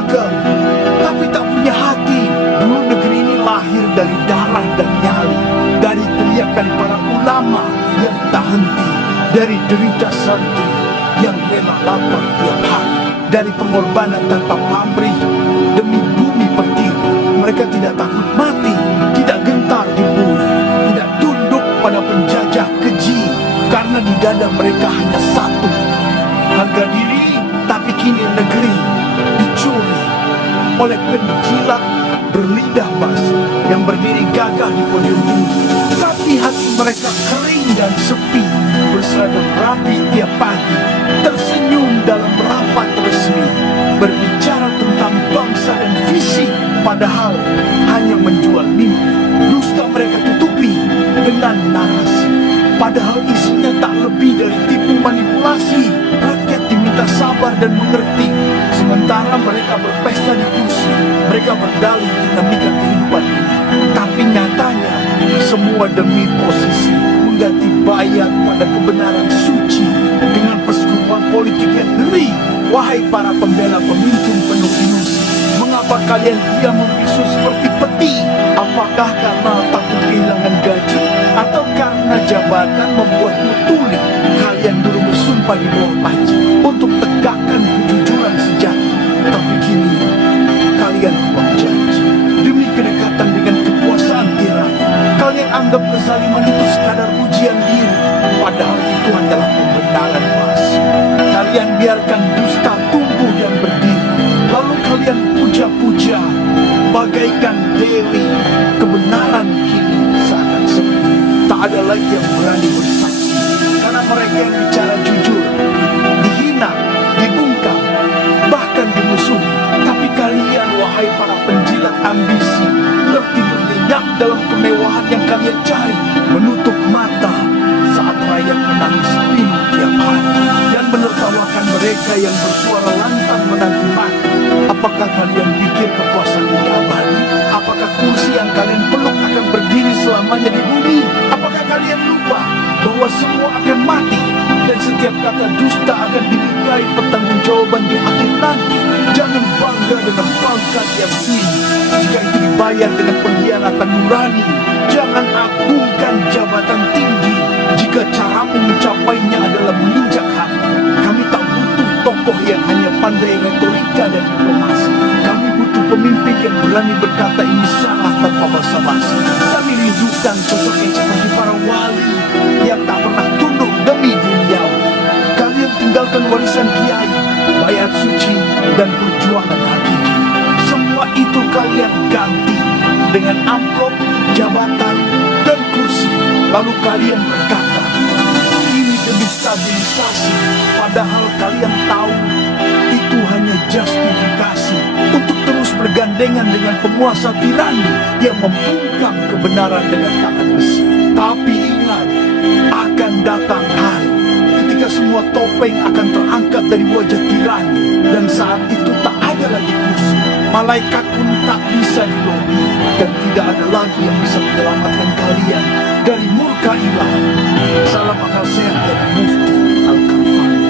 dagang, tapi tak punya hati. Dulu negeri ini lahir dari darah dan nyali, dari teriakan para ulama yang tak henti, dari derita santri yang rela lapar tiap hari, dari pengorbanan tanpa pamrih demi bumi pertiwi. Mereka tidak takut mati, tidak gentar diburu, tidak tunduk pada penjajah keji, karena di dada mereka hanya satu, harga diri. Tapi kini negeri dicuri oleh penjilat berlidah basi yang berdiri gagah di podium tinggi. Tapi hati mereka kering dan sepi, berseragam rapi tiap pagi, tersenyum dalam rapat resmi, berbicara tentang bangsa dan visi, padahal hanya menjual mimpi. Dusta mereka tutupi dengan narasi, padahal isinya tak lebih dari tipu manipulasi. Rakyat diminta sabar dan mengerti, sementara mereka berpesta di kursi. Mereka berdalih dinamika kehidupan ini, tapi nyatanya semua demi posisi, mengganti bayat pada kebenaran suci dengan persekutuan politik yang ngeri. Wahai para pembela pemimpin penuh ilusi, mengapa kalian diam membisu seperti peti? Apakah karena takut kehilangan gaji, atau karena jabatan membuatmu tuli? Kalian dulu bersumpah di bawah panji untuk tegakkan kejujuran sejati, tapi kini kalian lupa janji demi kedekatan dengan kekuasaan tirani. Kalian anggap kezaliman itu sekadar ujian diri, padahal itu hanyalah pembenaran basi. Kalian biarkan dusta tumbuh dan berdiri, lalu kalian puja-puja bagaikan dewi. Kebenaran kini seakan sepi, tak ada lagi yang berani bersaksi, karena mereka yang bicara jujur dihina, dibungkam, bahkan dimusuhi. Tapi kalian, wahai para penjilat ambisi, tertidur nyenyak dalam kemewahan yang kalian cari, menutup mata saat rakyat menangis pilu tiap hari, dan menertawakan mereka yang bersuara lantang menanti mati. Apakah kalian pikir kepuasan ini abadi? Apakah kursi yang kalian peluk akan berdiri selamanya di bumi? Apakah kalian lupa bahwa semua akan mati, dan setiap kata dusta akan dimintai pertanggungjawaban di akhir nanti? Jangan bangga dengan pangkat yang tinggi jika itu dibayar dengan pengkhianatan nurani. Jangan agungkan jabatan tinggi jika caramu mencapainya adalah menginjak hati. Kami tak butuh tokoh yang hanya pandai retorika dan diplomasi. Kami butuh pemimpin yang berani berkata ini salah tanpa basa-basi. Kami rindukan sosok yang seperti para wali yang tak pernah tunduk demi duniawi. Kalian tinggalkan warisan kiai, bayat suci, dan perjuangan hakiki. Semua itu kalian ganti dengan amplop, jabatan, dan kursi. Lalu kalian berkata, ini demi stabilisasi, padahal kalian tahu itu hanya justifikasi untuk terus bergandengan dengan penguasa tirani yang membungkam kebenaran dengan tangan besi. Tapi ingat, akan datang hari ketika semua topeng akan terangkat dari wajah tirani, dan saat itu tak ada lagi kursi. Malaikat pun tak bisa dilobi, dan tidak ada lagi yang bisa menyelamatkan kalian dari murka ilahi. Salam akal sehat dari Mufti Al-Karfani,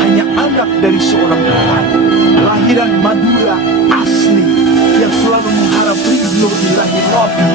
hanya anak dari seorang petani, lahiran Madura asli yang selalu mengharap ridho ilahi Rabbi.